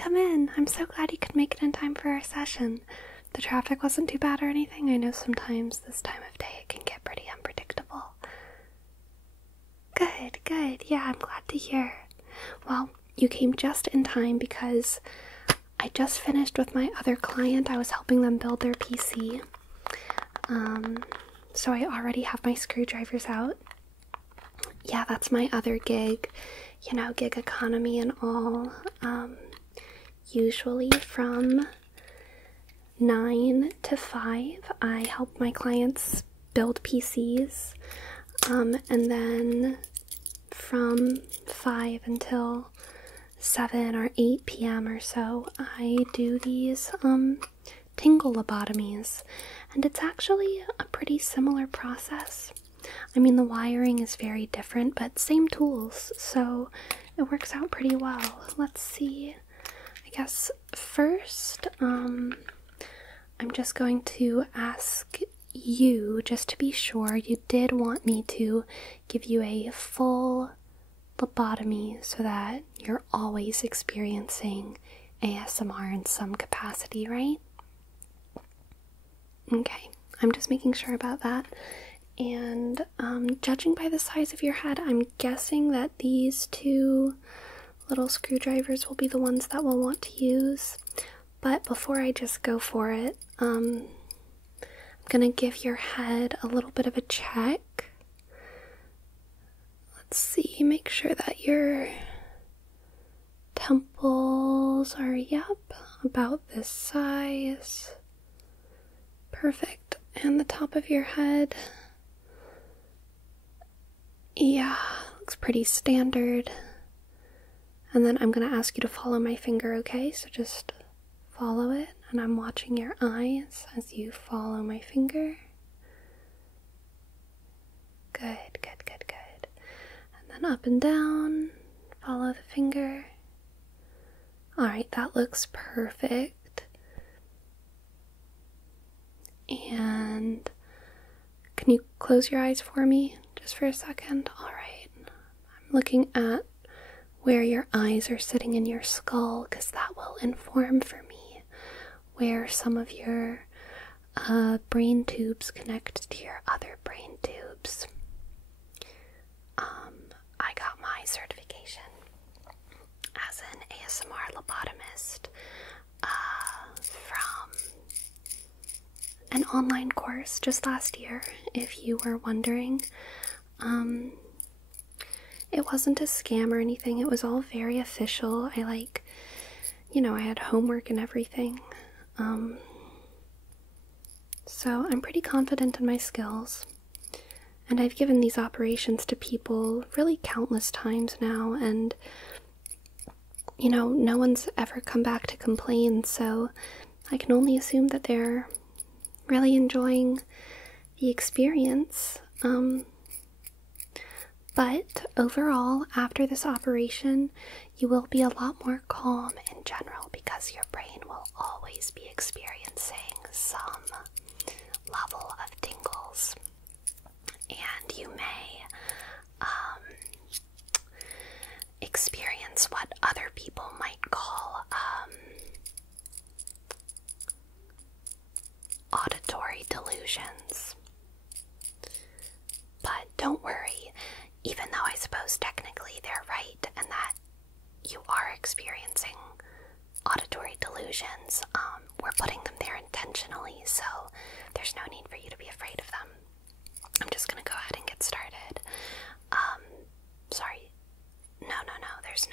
come in. I'm so glad you could make it in time for our session. The traffic wasn't too bad or anything. I know sometimes this time of day it can get pretty unpredictable. Good, good. Yeah, I'm glad to hear. Well, you came just in time because I just finished with my other client. I was helping them build their PC. So I already have my screwdrivers out. Yeah, that's my other gig. You know, gig economy and all. Usually from 9 to 5, I help my clients build PCs. And then from 5 until 7 or 8 p.m. or so, I do these Tingle Lobotomies. And it's actually a pretty similar process. I mean, the wiring is very different, but same tools, so it works out pretty well. Let's see. I guess first, I'm just going to ask you, just to be sure, you did want me to give you a full lobotomy so that you're always experiencing ASMR in some capacity, right? Okay, I'm just making sure about that. And judging by the size of your head, I'm guessing that these two little screwdrivers will be the ones that we'll want to use. But before I just go for it, I'm gonna give your head a little bit of a check. Let's see, make sure that your temples are, yep, about this size. Perfect. And the top of your head, yeah, looks pretty standard. And then I'm gonna ask you to follow my finger, okay? So just follow it, and I'm watching your eyes as you follow my finger. Good, good, good, good. And then up and down, follow the finger. Alright, that looks perfect. And can you close your eyes for me just for a second? Alright. I'm looking at where your eyes are sitting in your skull, because that will inform for me where some of your brain tubes connect to your other brain tubes. I got my certification as an ASMR lobotomist from an online course just last year, if you were wondering. It wasn't a scam or anything. It was all very official. I had homework and everything. So I'm pretty confident in my skills. And I've given these operations to people really countless times now, and no one's ever come back to complain, so I can only assume that they're really enjoying the experience. But overall, after this operation, you will be a lot more calm in general because your brain will always be experiencing some level of tingles. And you may experience what other people might call auditory delusions. But don't worry, even though I suppose technically they're right and that you are experiencing auditory delusions, we're putting them there intentionally, so there's no need for you to be afraid of them. I'm just gonna go ahead and get started. Sorry. No, there's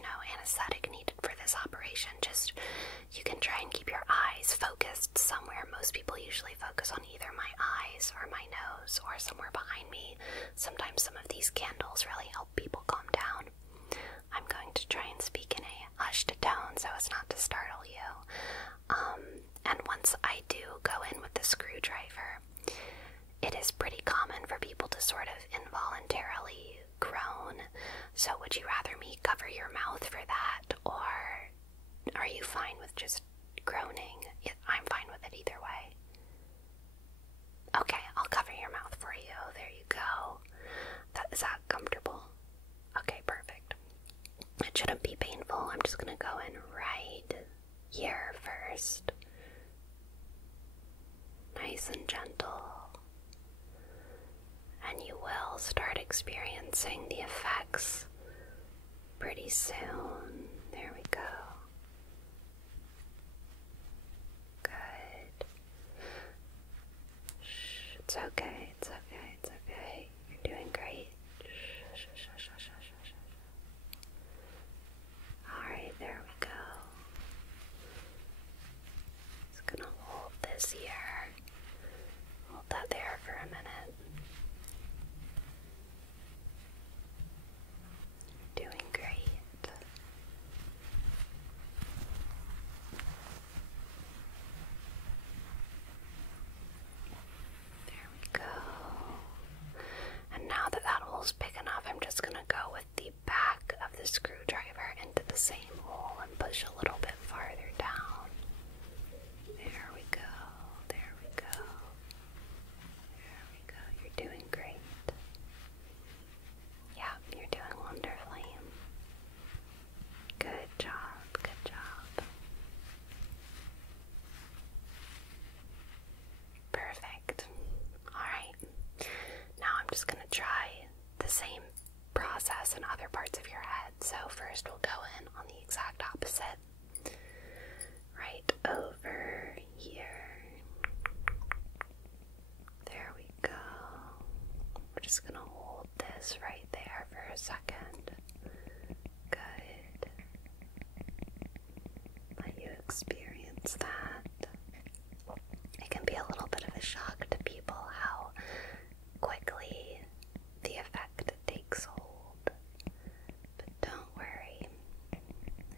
no anesthetic needed for this operation. Just, you can try and keep your eyes focused somewhere. Most people usually focus on either my eyes or my nose or somewhere behind me. Sometimes some of these candles really help people calm down. I'm going to try and speak in a hushed tone so as not to startle you. And once I do go in with the screwdriver, it is pretty common for people to sort of involuntarily groan. So would you rather me cover your mouth for that, or are you fine with just groaning? I'm fine with it either way. Okay, I'll cover your mouth for you. There you go. Is that comfortable? Okay, perfect. It shouldn't be painful careful. I'm just gonna go in right here first. Nice and gentle. And you will start experiencing the effects pretty soon. There we go. Good. Shh, it's okay, it's okay, it's okay. You're doing great. Shh, shh, shh, shh, shh, shh, shh. Alright, there we go. Just gonna hold this here. Hold that there for a minute. You're doing great. There we go. And now that that hole's big enough, I'm just gonna go with the back of the screwdriver into the same hole and push a little bit farther down. There we go. There we go. There we go. You're doing great. Yeah, you're doing wonderfully. Good job. Good job. Perfect. Alright. Now I'm just going to try the same process in other parts of your head. So first we'll go in on the exact opposite. Right over here. There we go. We're just going to hold this right there for a second. Good. Let you experience that. It can be a little bit of a shock to people how quickly the effect takes hold. But don't worry.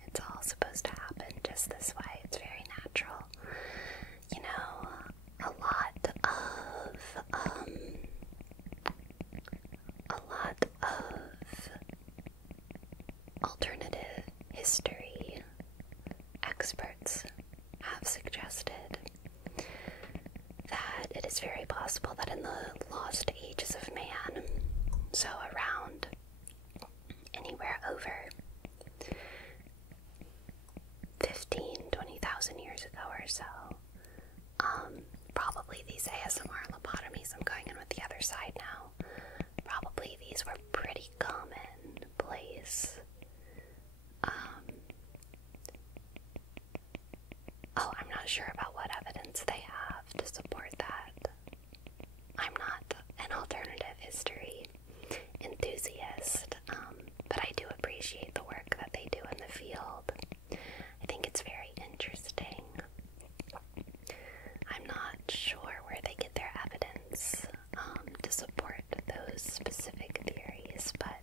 It's all supposed to happen just this way. It's very natural. You know, a lot of alternative history experts have suggested that it is very possible that in the lost ages of man, so around anywhere over 20,000 years ago or so, probably these ASMR lobotomies, I'm going in with the other side now, probably these were pretty commonplace. I'm not sure about what evidence they have to support that. I'm not an alternative history enthusiast, but I do appreciate the work that they do in the field. I think it's very interesting. I'm not sure where they get their evidence to support those specific theories, but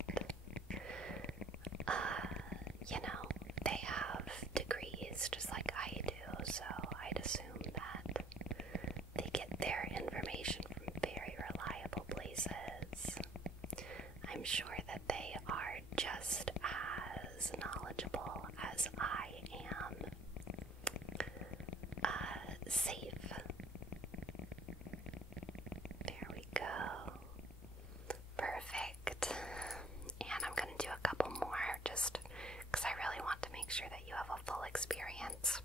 you know, they have degrees just like I do, so I'd assume that they get their information from very reliable places. I'm sure that they are just as knowledgeable as I am. Safe. There we go. Perfect. And I'm going to do a couple more just because I really want to make sure that you have a full experience.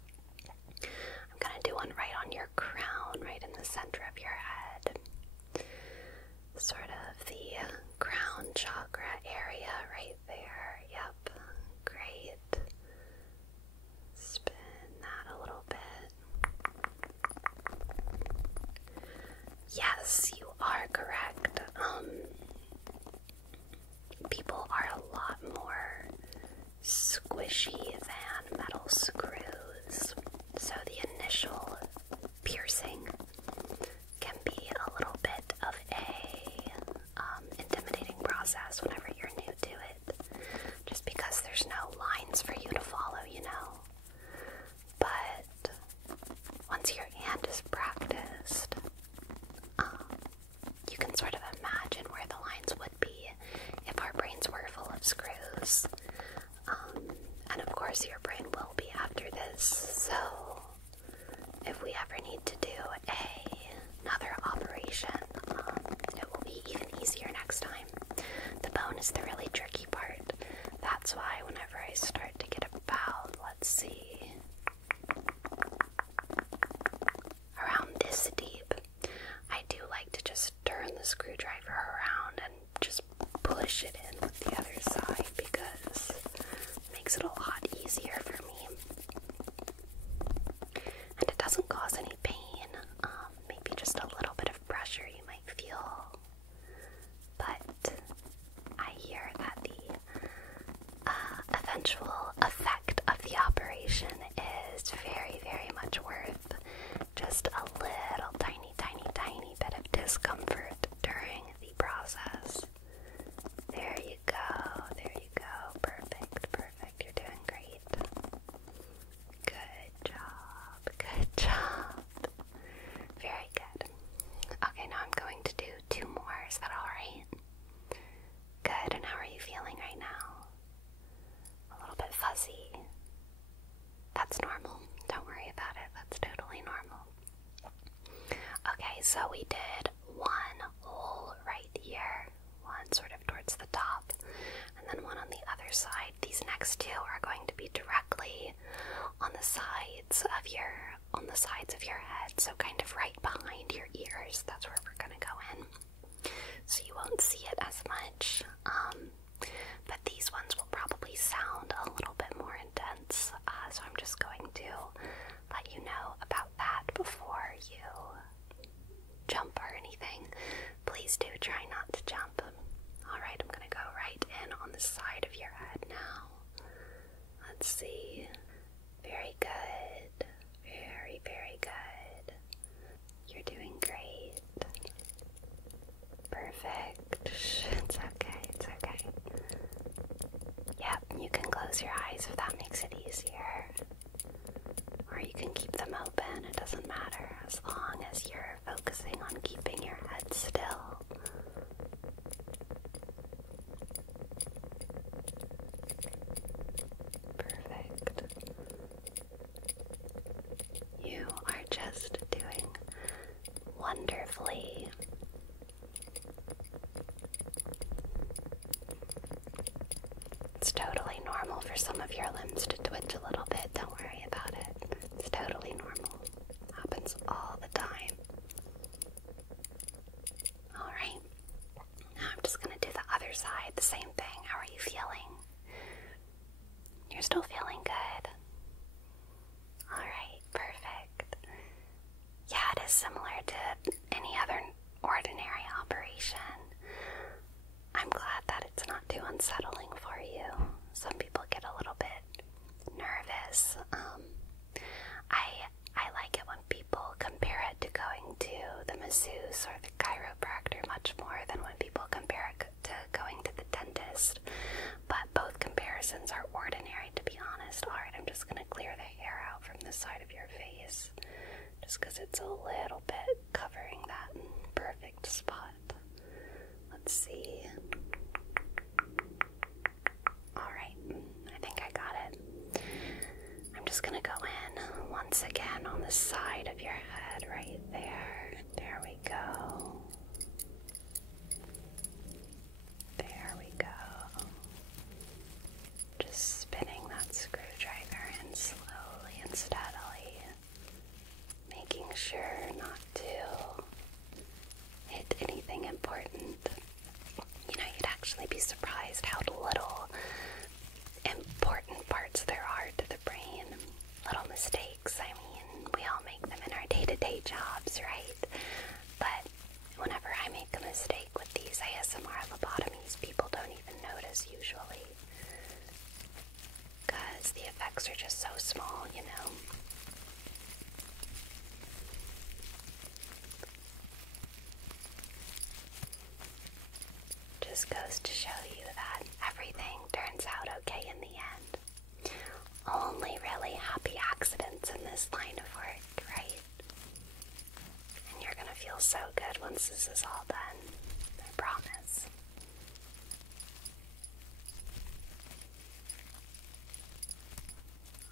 I'm going to do one right on your crown, right in the center of your head. Sort of the crown chakra area right there. Yep. Great. Spin that a little bit. Yes, you are correct. People are a lot more squishy than metal screws, so the initial piercing can be a little bit of a intimidating process whenever you're new to it, just because there's no lines for you to follow, you know. But once your hand is practiced, you can sort of imagine where the lines would be if our brains were full of screws. And of course your brain will be after this, so if we ever need to do another operation, it will be even easier next time. The bone is the really tricky part. That's why whenever I start to get a about, let's see, around this deep. I do like to just turn the screwdriver around and just push it in with the other side because it makes it a lot easier for me. And it doesn't cause any pain. Maybe just a little bit of pressure you might feel. But I hear that the eventual effect of the operation is very, very much worth just a little tiny, tiny, tiny bit of discomfort during the process. There you go, there you go. Perfect, perfect. You're doing great. Good job, good job. Very good. Okay, now I'm going to do 2 more. Is that alright? Good, and how are you feeling right now? A little bit fuzzy. That's normal. Don't worry about it. That's totally normal. Okay, so we did 1 hole right here, 1 sort of towards the top, and then 1 on the other side. These next 2 are going to be directly on the sides of your head, so kind of right behind your ears. That's where we're gonna go in. So you won't see it as much, but these ones will probably sound a little bit more intense, so I'm just going to let you know about that before you jump or anything. Please do try not to jump. Alright, I'm gonna go right in on the side of your head now. Let's see. Very good. Very, very good. You're doing great. Perfect. It's okay, it's okay. Yep, you can close your eyes if that makes it easier. Or you can keep them open, it doesn't matter, as long as you're focusing on keeping your head still. Perfect. You are just doing wonderfully. It's totally normal for some of your limbs to twitch a little bit. Don't worry about it. It's totally normal. Happens all the time. Alright. Now I'm just going to do the other side. The same thing. How are you feeling? You're still feeling good? Alright. Perfect. Yeah, it is similar to any other ordinary operation. I'm glad that it's not too unsettling for you. Some people get a little bit nervous. I like it when people compare it to going to the masseuse or the chiropractor much more than when people compare it to going to the dentist. But both comparisons are ordinary, to be honest. Alright, I'm just going to clear the hair out from the side of your face, just because it's a little bit covering that perfect spot. Let's see. Alright, I think I got it. I'm just gonna go in once again on the side of your head right there. There we go. There we go. Just spinning that screwdriver in slowly and steadily, making sure not to hit anything important. You know, you'd actually be surprised how little important parts there are to the brain. Little mistakes. I mean, we all make them in our day-to-day jobs, right? But whenever I make a mistake with these ASMR lobotomies, people don't even notice usually, because the effects are just so small, you know. Just goes to show you that everything turns out okay in the end. Only really happy accidents in this line of work, right? And you're gonna feel so good once this is all done. I promise.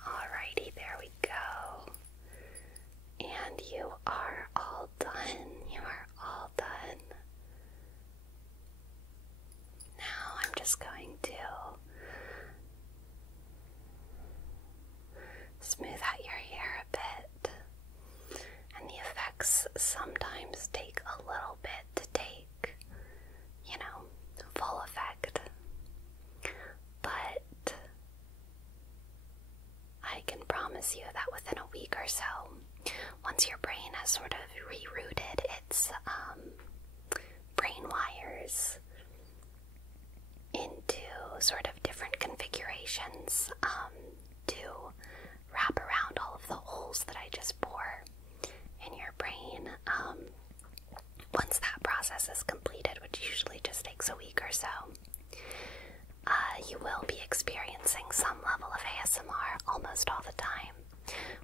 Alrighty, there we go. And you are all done. You are all done. Now I'm just going to can promise you that within a week or so, once your brain has sort of rerouted its brain wires into sort of different configurations to wrap around all of the holes that I just bore in your brain. Once that process is completed, which usually just takes a week or so, you will be experiencing some level of ASMR almost all the time,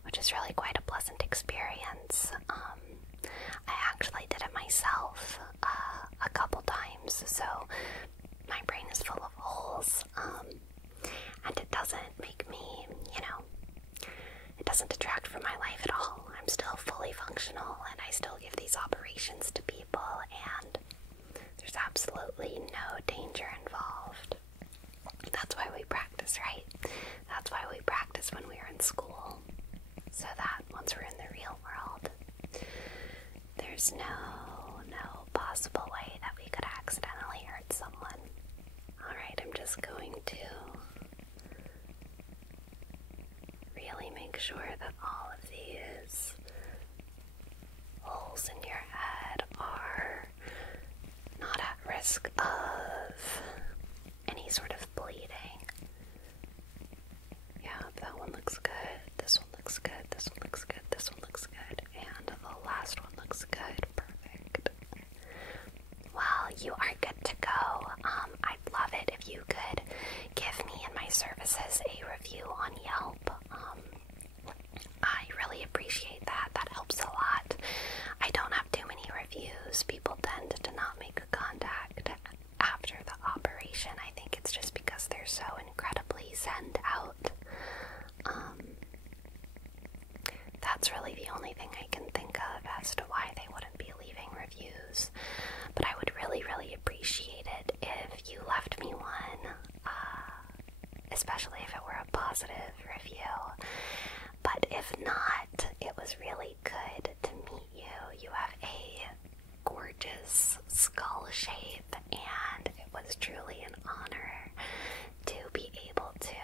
which is really quite a pleasant experience. I actually did it myself a couple times, so my brain is full of holes, and it doesn't make me, it doesn't detract from my life at all. I'm still fully functional, and I still give these operations to people, and there's absolutely no danger involved. That's why we practice, right? That's why we practice when we are in school, so that once we're in the real world, there's no possible way that we could accidentally hurt someone. Alright, I'm just going to really make sure that all of these holes in your head are not at risk of any sort of bleeding. Yeah, that one looks good. This one looks good. This one looks good. This one looks good. And the last one looks good. Perfect. Well, you are good to go. I'd love it if you could give me and my services a review on Yelp. I really appreciate that. That helps a lot. I don't have too many reviews. People tend to not make a contact after the operation. I think it's just because they're so incredibly sent out. That's really the only thing I can think of as to why they wouldn't be leaving reviews. But I would really, really appreciate it if you left me one, especially if it were a positive review. But if not, it was really good to meet you. You have a gorgeous skull shape, and it was truly an honor to be able to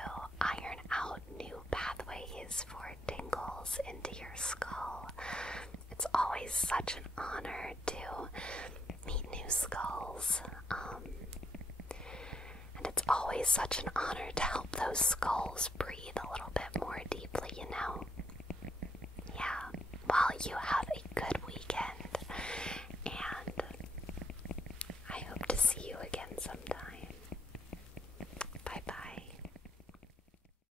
iron out new pathways for tingles into your skull. It's always such an honor to meet new skulls, and it's always such an honor to help those skulls breathe a little bit more deeply, Yeah. Well, you have